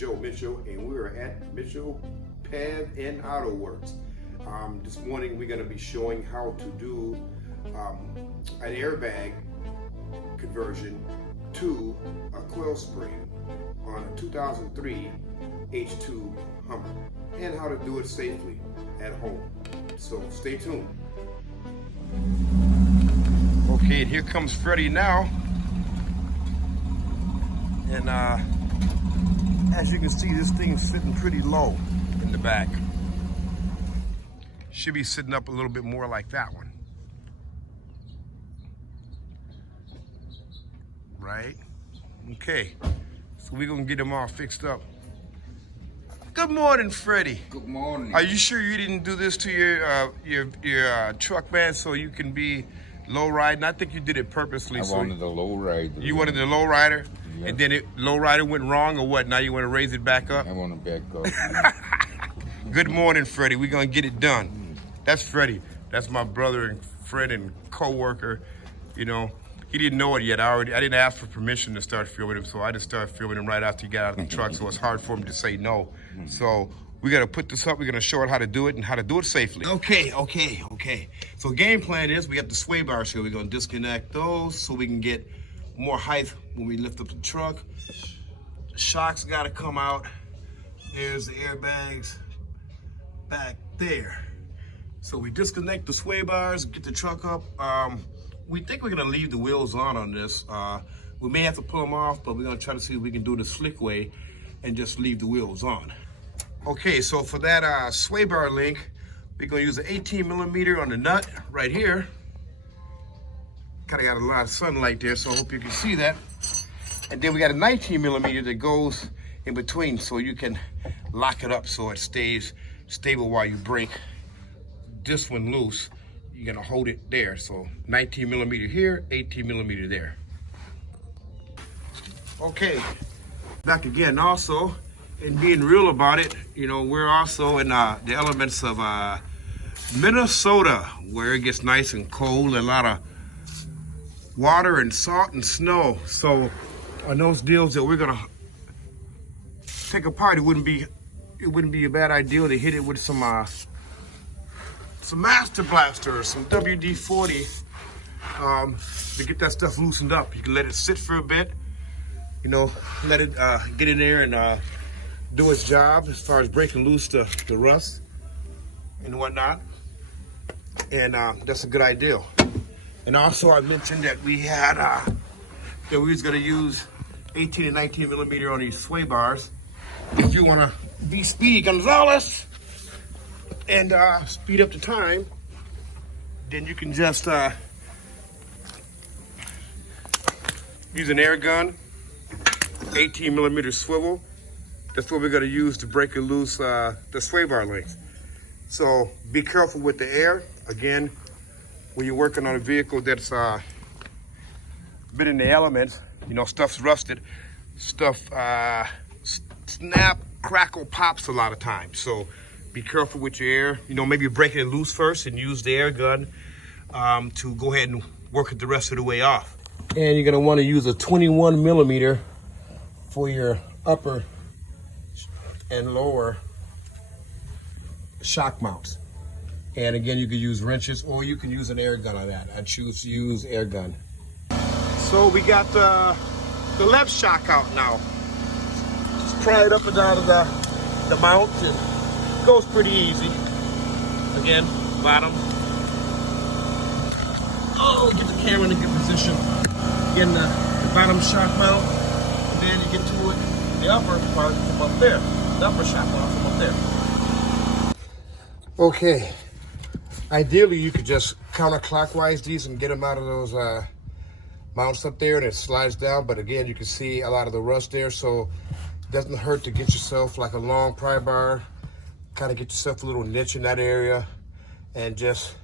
Joe Mitchell, and we're at Mitchell Pav and Auto Works. This morning we're going to be showing how to do an airbag conversion to a coil spring on a 2003 H2 Hummer, and how to do it safely at home. So stay tuned. Okay, and here comes Freddie now. And as you can see, this thing's sitting pretty low in the back. Should be sitting up a little bit more like that one. Right? Okay, so we're gonna get them all fixed up. Good morning, Freddie. Good morning. Are you sure you didn't do this to your truck, man, so you can be low riding? I think you did it purposely. I wanted the low rider. You wanted the low rider? Yeah. And then low rider went wrong, or what? Now you want to raise it back up? I want to back up. Good morning, Freddie. We're gonna get it done. That's Freddie. That's my brother and friend and co-worker. You know, he didn't know it yet. I didn't ask for permission to start filming him, so I just started filming him right after he got out of the truck. So it's hard for him to say no. So we gotta put this up. We're gonna show it how to do it and how to do it safely. Okay. So game plan is we got the sway bars here. We're gonna disconnect those so we can get more height when we lift up the truck. The shocks gotta come out. There's the airbags back there. So we disconnect the sway bars, get the truck up. We think we're gonna leave the wheels on this. We may have to pull them off, but we're gonna try to see if we can do it the slick way and just leave the wheels on. Okay, so for that sway bar link, we're gonna use an 18mm on the nut right here. Kinda got a lot of sunlight there, so I hope you can see that. And then we got a 19mm that goes in between, so you can lock it up so it stays stable while you break this one loose. You're gonna hold it there. So 19mm here, 18mm there. Okay, back again. Also, in being real about it, you know, we're also in the elements of Minnesota, where it gets nice and cold, and a lot of water and salt and snow. So on those deals that we're gonna take apart, it wouldn't be a bad idea to hit it with some Master Blaster or some WD-40 to get that stuff loosened up. You can let it sit for a bit, you know, let it get in there and do its job as far as breaking loose the rust and whatnot. And that's a good idea. And also I mentioned that we had that we was gonna use 18 and 19mm on these sway bars. If you wanna be Speedy Gonzalez and speed up the time, then you can just use an air gun, 18mm swivel. That's what we're gonna use to break and loose the sway bar links. So be careful with the air. Again, when you're working on a vehicle that's been in the elements, you know, stuff's rusted, stuff snap, crackle, pops a lot of times. So be careful with your air. You know, maybe break it loose first and use the air gun to go ahead and work it the rest of the way off. And you're gonna wanna use a 21mm for your upper and lower shock mounts. And again, you can use wrenches or you can use an air gun on that. I choose to use air gun. So we got the left shock out now. Just pry it up and out of the mount, and it goes pretty easy. Again, bottom. Oh, get the camera in a good position. Again, the bottom shock mount, and then you get to it, the upper part from up there. The upper shock mount from up there. Okay. Ideally, you could just counterclockwise these and get them out of those mounts up there, and it slides down. But again, you can see a lot of the rust there, so it doesn't hurt to get yourself like a long pry bar, kind of get yourself a little niche in that area, and just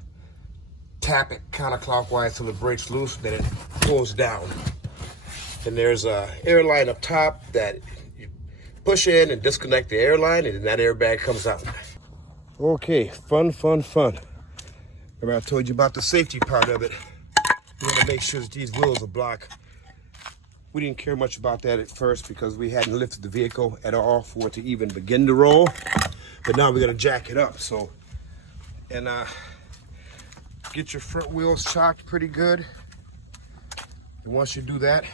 tap it counterclockwise till it breaks loose, then it goes down. And there's a air line up top that you push in and disconnect the air line, and then that airbag comes out. Okay, fun. Remember I told you about the safety part of it. You want to make sure that these wheels are blocked We didn't care much about that at first because we hadn't lifted the vehicle at all for it to even begin to roll. But now we're gonna jack it up. So, and get your front wheels shocked pretty good. And once you do that,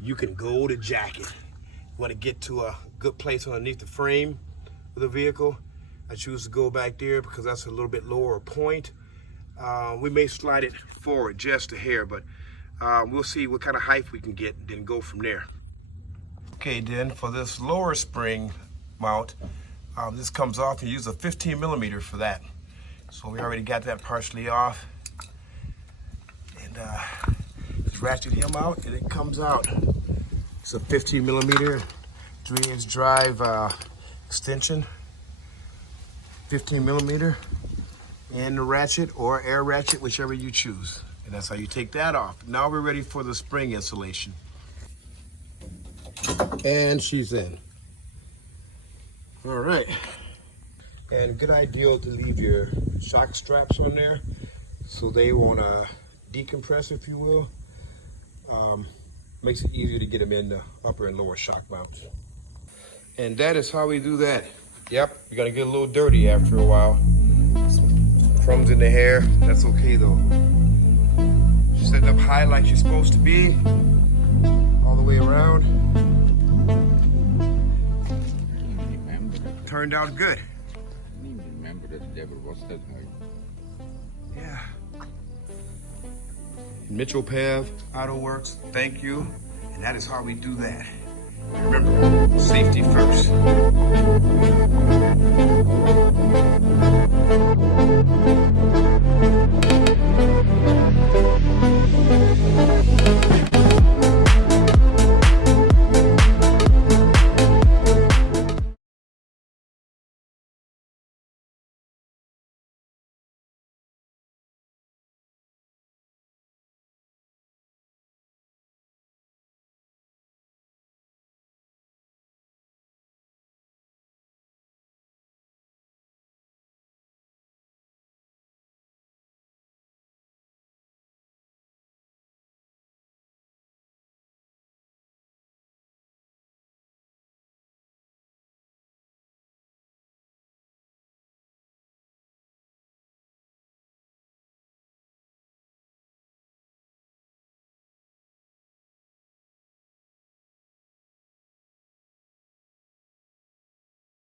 you can go to jack it. You wanna get to a good place underneath the frame of the vehicle. I choose to go back there because that's a little bit lower point. We may slide it forward just a hair, but we'll see what kind of height we can get and then go from there. Okay, then for this lower spring mount, this comes off and use a 15 millimeter for that. So we already got that partially off. And just ratchet him out and it comes out. It's a 15 millimeter 3-inch drive extension, 15 millimeter, and the ratchet or air ratchet, whichever you choose. And that's how you take that off. Now we're ready for the spring installation. And she's in. All right. And good idea to leave your shock straps on there so they won't decompress, if you will. Makes it easier to get them in the upper and lower shock mounts. And that is how we do that. Yep, you're gonna get a little dirty after a while. Some crumbs in the hair, that's okay though. Setting up high like you're supposed to be, all the way around. Turned out good. I didn't even remember that it ever was that high. Yeah. Mitchell Pav Auto Works, thank you. And that is how we do that. Remember, safety first.